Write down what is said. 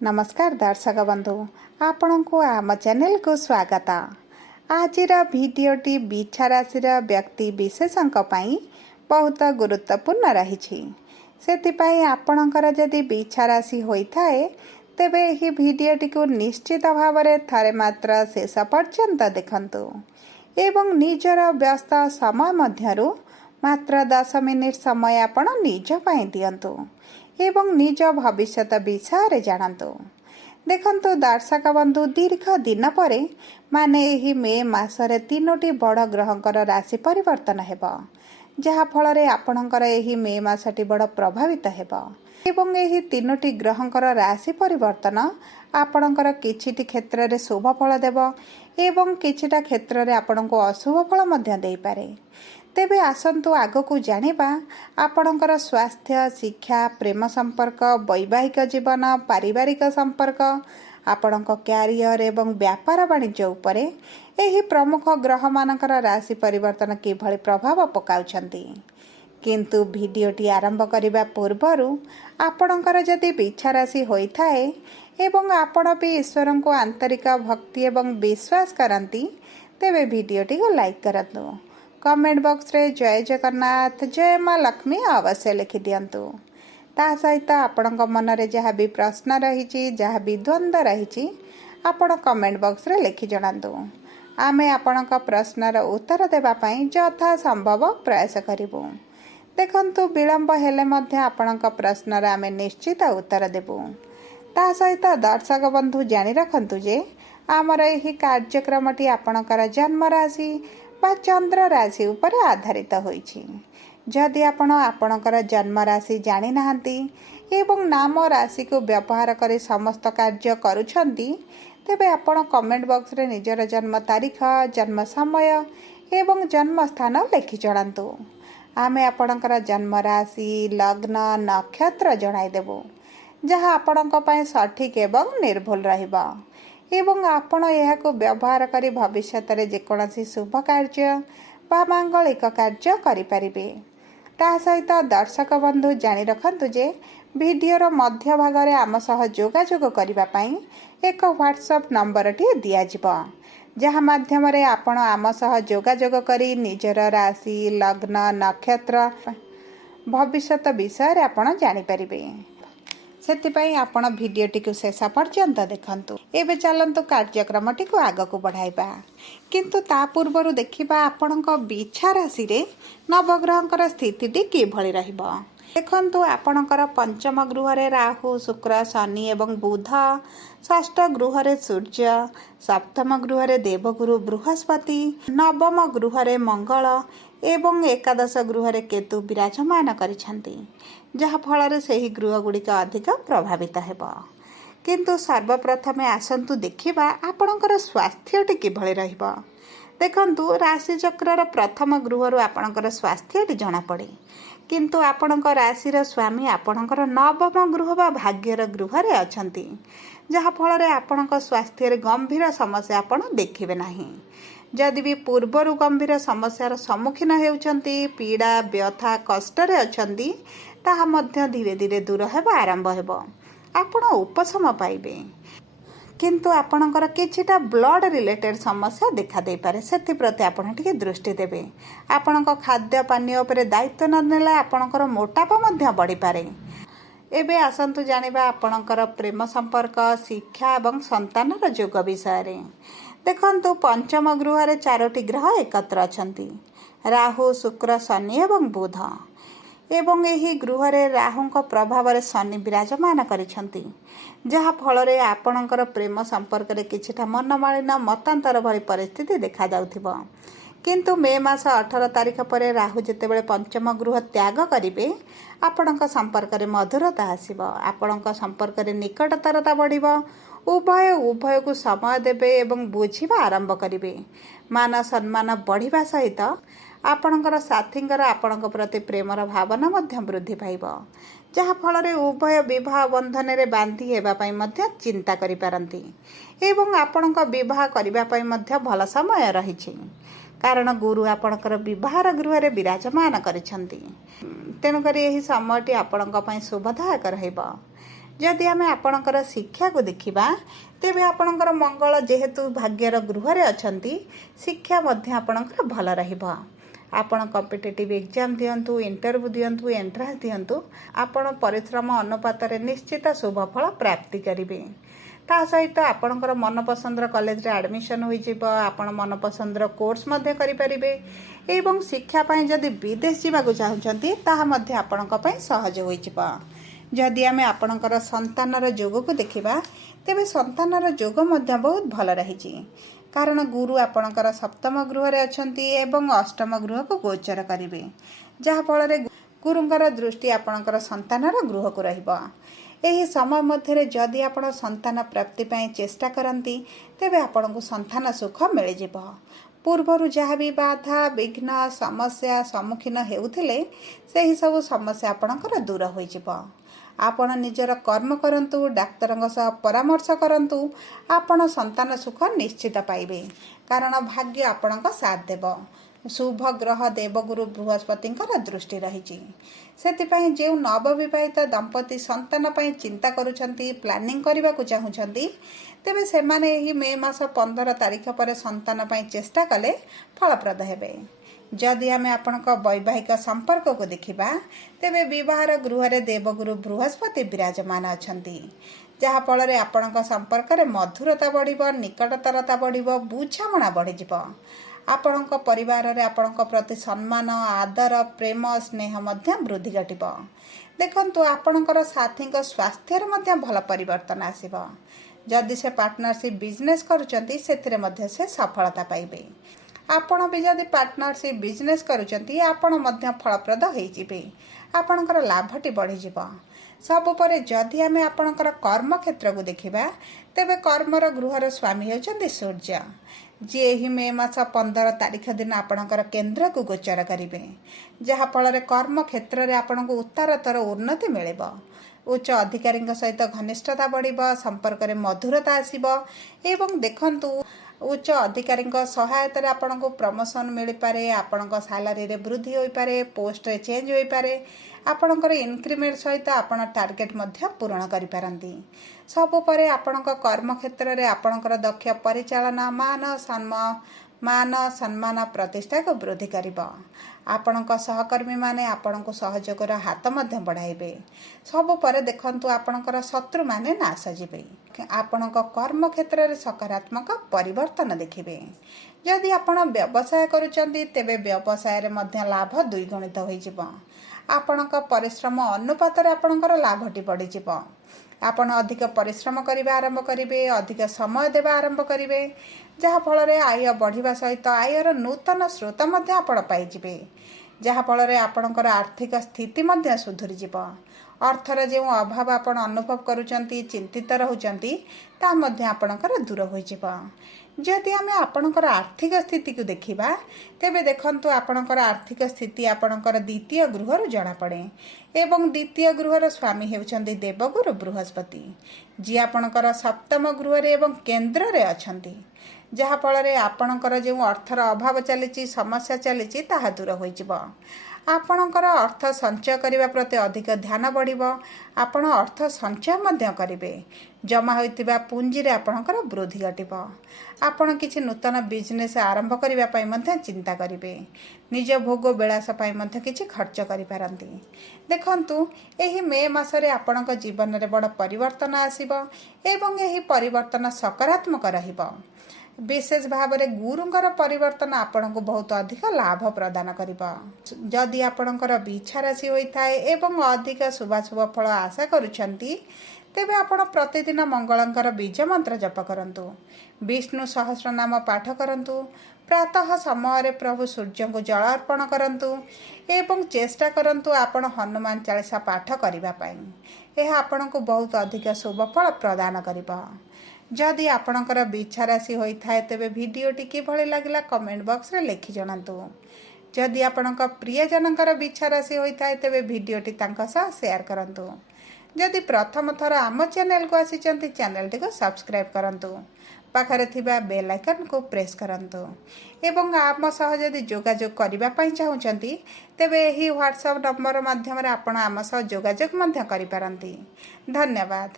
नमस्कार दर्शक बंधु आपण को आम चैनल को स्वागत। आज भिडियोटी बिछा राशि व्यक्ति विशेषों बहुत गुरुत्वपूर्ण रही। आपणकर जदि बिछा राशि होता है तेबे यह भिडियोटी को निश्चित भाव में थरे मात्र शेष पर्यंत देखंतु एवं निजर व्यस्त समय मध्यरु मात्र 10 मिनिट समय आपण निज पाई दियंतु एवं निज भविष्यत विषय जानतु। देखंतु दर्शक बंधु दीर्घ दिन पर माने यही मे मासरे 3टी बड़ ग्रहंकर राशि परिवर्तन हेबा जहा फल रे आपणकर यही मे मासटी बड़ प्रभावित हेबा एवं यही 3टी ग्रहंकर राशि परिवर्तन आपणकर किछिटी क्षेत्र रे शुभ फल देब एवं किछिटा क्षेत्र रे आपणको अशुभ फल मध्य देई पारे। तेबे आसंतु आगकू जानिबा आपणकर स्वास्थ्य शिक्षा प्रेम संपर्क वैवाहिक जीवन पारिवारिक संपर्क आपणक क्यारियर एवं व्यापार वाणिज्य उपरे एही प्रमुख ग्रह मानकर राशि परिवर्तन किभଳି प्रभाव पकाउछंती। किंतु भिडियोटी आरंभ करिबा पूर्वरु आपणकर जदि बिछा राशि होइथाए एवं आपण भी ईश्वर को आंतरिक भक्ति एवं विश्वास करती तेबे भिडियोटी को लाइक करतु। कमेंट बॉक्स रे जय जगन्नाथ जय माँ लक्ष्मी अवश्य लिखि दियंतु। ता सहित आपणक मन रे जहाँ भी प्रश्न रही जहाँ भी द्वंद्व रही आपण कमेंट बॉक्स रे लिखि जणांतु। आमे आपणक प्रश्नर उत्तर देबा पई यथा संभव प्रयास करिबु। देखंतु विलंब हेले मध्य आपणक प्रश्नर आमे निश्चित उत्तर देबु। ता सहित दर्शक बंधु जानि रखंतु जे आमर एही कार्यक्रमटी आपणकर जन्म राशि बा चंद्र राशि उपर आधारित होइछि। जदि आपण आपणकर जन्म राशि जानि नाहंती एवं नाम राशि को व्यवहार करी समस्त कार्य करूछंती तेबे आपण कमेंट बॉक्स रे निजर जन्म तारीख जन्म समय एवं जन्म स्थान लिखि जणांतु। आमे आपणकर जन्म राशि लग्न नक्षत्र जणाई देबु जहाँ आपणक पय सठिक एवं निर्भुल रहिबा एवं आपण यहाको व्यवहार करी भविष्यत रे जेकोसी शुभ कार्य बा मांगलिक कार्य करि परिबे। ता सहित दर्शक बंधु जानि रखंतु जे भिडियोर मध्य भाग रे आम सह जोगाजोग करिबा पई एक व्हाट्सएप नंबर टी दिया जिवो जहाँ माध्यम रे आपण आम सह जोगाजोग करी निजर राशि लग्न नक्षत्र भविष्यत विषय रे आपण जानि परिबे। सेतिपई आपण भिडियोटी को शेष पर्यंत देखंतु। एबे चलंतु कार्यक्रमटी को आगकू बढ़ाइबा किंतु ता पूर्वरु देखिबा आपणक बिछा राशि रे नवग्रहंकर स्थितिटी किभଳି रहिबो। देखंतु आपणकर पंचम गृह रे राहु शुक्र शनि एवं बुध षष्ठ गृह रे सूर्य सप्तम गृह रे देवगुरु बृहस्पति नवम गृह रे मंगल एवं एकादश गृह रे केतु विराजमान करिछंती जहाँ फल से ही गृह गुड़िक अधिक प्रभावित हेबा। किंतु सर्वप्रथमे आसंतु देखिबा आपणकर स्वास्थ्यटी किभଳି रहिबा। देखंतु राशि चक्रर प्रथम गृहरु आपणकर स्वास्थ्यटी जଣା पड़े किंतु आपणक राशिर स्वामी आपणकर नवम गृह बा भाग्यर गृह रे अछंती जहाँ फल रे आपणक स्वास्थ्य रे गंभीर समस्या आपण देखिबे नाही। जदि भी पूर्वरु गंभीर समस्यार सम्मुखीन हेउछंती पीड़ा व्यथा कष्ट रे अछंती ताहा मध्य धीरे धीरे दूर हेबा आरंभ हेबो आपण उपशम पाइबे। किंतु आपणकर किछिटा ब्लड रिलेटेड समस्या देखा दे पारे सेति प्रति आपण टिके दृष्टि देबे। आपणक खाद्य पानीय उपरे दायित्व न नेला आपणकर मोटापा मध्य बढ़ी पारे। एबे आसंतु जानिबा आपणकर प्रेम संपर्क शिक्षा एवं संतानर जोग विषय रे। देखंतु पंचम गृह रे 4टी ग्रह एकत्र अछंती राहु शुक्र शनि एवं बुध एवं यही गृह रे राहुंक प्रभाव रे शनि विराजमान करिछंती जहाँ फल रे आपणकर प्रेम संपर्क रे किछिटा मनमालिन मतांतर भली परिस्थिति देखा जाउथिबो। किंतु मे मास 18 तारिख पर राहु जेतेबेले पंचम गृह त्याग करिवे आपणक संपर्क रे मधुरता आसीबो आपणक संपर्क रे निकटतरता बढ़िबो उभय को समय देबे एवं बुझिबा आरंभ करिवे मान सम्मान बढ़िबा सहित आपणकर साथींकर आपणक प्रति प्रेमर भावना मध्य वृद्धि पाइबो जहाँ फल रे उभय विवाह बंधन रे बांधी हेबा पई मध्य चिंता करि पारंती एवं आपणक विवाह करिबा पई मध्य भल समय रहिछि कारण गुरु आपणकर विवाहर गृह रे विराजमान करिछंती तेणुकरी एही समयटी आपणक पई शुभदायक रहिबो। जदि आमे आपणकर शिक्षा को देखिबा तेबे आपणकर मंगल जेहेतु भाग्यर गृह अछंती शिक्षा मध्य आपणकर भल रहिबा। आपण कॉम्पिटिटिव एग्जाम दियंतु इंटरव्यू दियंतु एंट्रांस दियंतु आपण परिश्रम अनुपात निश्चित शुभफल प्राप्ति करिवे। ता सहित आपणकर मनपसंदर कॉलेज रे एडमिशन होई जिवो आपण मनपसंदर कोर्स मध्य करि परिबे एवं शिक्षा पई जदि विदेश जीवाको चाहुचंती ताहा मध्य आपणक पई सहज होई जिवो। जदि आमे आपणकर संतानर जोग को देखिबा तेबे संतानर जोग मध्य बहुत भल रहिछि कारण गुरु आपणकर सप्तम गृह रे अछंती एवं अष्टम गृह को गोचर करिवे जहा फल रे गुरुंकर दृष्टि आपणकर संतानर गृह को रहिबो। एही समय मध्य जदि आपण संतान प्राप्ति पई चेष्टा करंती तेबे आपणको संतान सुख मिल जिवो। पूर्वर जहाँ भी बाधा विघ्न समस्या सम्मुखीन हेउथिले सेही सब समस्या आपणकर दूर होई जिवो। आपण निजर कर्म करंतु डाक्तरंग सह परामर्श करंतु आपण संतान सुख निश्चित पाइबे कारण भाग्य आपणक साथ देव। शुभ ग्रह देवगुरु बृहस्पति दृष्टि रही सेतिपई जे नवविवाहित दंपति संतान पई चिंता करुछंती प्लानिंग करबा को चाहुछंती तेबे सेमाने एही मे मास 15 तारिख पर संतान पई चेष्टा कले फलप्रद हेबे। जदि आमे आपणक वैवाहिक संपर्क को देखिबा तेबे विवाहर गृह रे देवगुरु बृहस्पति विराजमान अछंती जहा फल रे आपणक संपर्क रे मधुरता बढ़िबो निकटतरता बढ़िबो बुझामणा बढ़ि जिवो। आपणक परिवार रे आपणक प्रति सम्मान आदर प्रेम स्नेह मध्य वृद्धि घटिबो। देखंतु आपणकर साथीक स्वास्थ्य रे मध्य भल परिवर्तन आसीबो। जदि से पार्टनरशिप बिजनेस करूचंती सेथिरे मध्य से सफलता पाइबे। आपण भी जदि पार्टनरशिप बिजनेस करूचंती आपण मध्य फलप्रद होई जिवे आपणकर लाभटी बढ़ी जिवो। सब परे जदि आमे आपणकर कर्म क्षेत्र को देखिबा तेबे कर्मर गृहर स्वामी होचंती सूर्य जे ही मे मास 15 तारिख दिन आपणकर केंद्र को गोचर करिवे जहा फल रे कर्म क्षेत्र रे आपणको उत्तरतर उन्नति मिलिबो। उच्च अधिकारी सहित घनिष्ठता बढ़िबो संपर्क रे मधुरता आसीबो एवं देखंतु उच्च अधिकारी सहायता रे आपणको प्रमोशन मिल पारे आपणक सैलरी रे वृद्धि होई पारे पोस्ट रे चेंज होई पारे आपणकर इंक्रीमेंट सहित आपण टार्गेट मध्य पूर्ण करि पारंती। सब परे आपणक कर्म क्षेत्र रे आपणकर दक्ष परिचालना मान सम्मान प्रतिष्ठा को वृद्धि करिबो। आपणक सहकर्मी माने आपणको सहयोगर हाथ मध्य बढ़ाइबे। सब परे देखंतु आपणकर शत्रु माने नाश जिवे। आपणक कर्म क्षेत्र रे सकारात्मक परिवर्तन देखिबे। यदि आपण व्यवसाय करूचंती तेबे व्यवसाय रे मध्य लाभ द्विगुणित होई जिवो। आपणक परिश्रम अनुपात रे आपणकर लाभटी बढ़ी जिवो। आपण अधिक परिश्रम करबा आरंभ करिवे अधिक समय देबा आरंभ करिवे जहा फल रे आय बढ़िबा सहित आयर नूतन स्रोत मध्य आपण पाई जिवे जहा फल रे आपणकर आर्थिक स्थिति मध्य सुधुरी जिवो। अर्थर जो अभाव आपण अनुभव करूचंती चिंतित रहउचंती ता मध्य आपणकर दूर होई जिवो। जदि आमे आपणकर आर्थिक स्थिति को देखिबा तेबे देखंतु आपणकर आर्थिक स्थिति आपणकर द्वितीय गृह जणा पड़े एवं द्वितीय गृहर स्वामी हेउचंती देवगुरु बृहस्पति जी आपणकर सप्तम गृह रे एवं केंद्र रे अछंती जहा फल रे आपणकर जो अर्थर अभाव चलीची समस्या चलीची ताहा दूर होई जिवो। आपणकर अर्थ संचय करने प्रति अधिक ध्यान बढ़िबो। आपण अर्थ संचय मध्य करिवे जमा होइतिबा पुंजी रे आपणकर वृद्धि घटिबो। आपण किछि नूतन बिजनेस आरंभ करिबा पई मध्य चिंता करिवे निज भोग बेलास पई मध्य किछि खर्च करि पारंती। देखंतु एही मे मास रे आपणक जीवन रे बड़ परिवर्तन आसीबो एवं एही परिवर्तन सकारात्मक रहिबो। विशेष भाव में गुरुंकर परिवर्तन आपण को बहुत अधिक लाभ प्रदान करिबा। जदि आपणकर बिछा राशि होइथाय एवं अधिक शुभाशुभ फल आशा करूछंती तेबे आपण प्रतिदिन मंगलंकर बीज मंत्र जप करंतु विष्णु सहस्र नाम पाठ करंतु प्रातः समय रे प्रभु सूर्य को जल अर्पण करंतु एवं चेष्टा करंतु आपण हनुमान चालीसा पाठ करिबा पई एहा आपण को बहुत अधिक शुभ फल प्रदान करिबा। जदि आपणकर बिछा राशि होइथाय तेबे भिडियोटी किभଳି लागला कमेंट बॉक्स रे लिखि जणांतु। जदि आपणक प्रियजनकर बिछा राशि होइथाय तेबे भिडियोटी तांका सह शेयर करंतु। जदि प्रथम थर आम चैनल को आसीचंती चैनल टी को सब्सक्राइब करंतु। ପାଖରେ ଥିବା ବେଲ୍ ଆଇକନ୍କୁ ପ୍ରେସ୍ କରନ୍ତୁ ଏବଂ ଆମ ସହ ଯଦି ଯୋଗାଯୋଗ କରିବା ପାଇଁ ଚାହୁଁଛନ୍ତି ତେବେ ଏହି ହ୍ୱାଟ୍ସଆପ୍ ନମ୍ବର ମାଧ୍ୟମରେ ଆପଣ ଆମ ସହ ଯୋଗାଯୋଗ ମଧ୍ୟ କରିପାରନ୍ତି। ଧନ୍ୟବାଦ।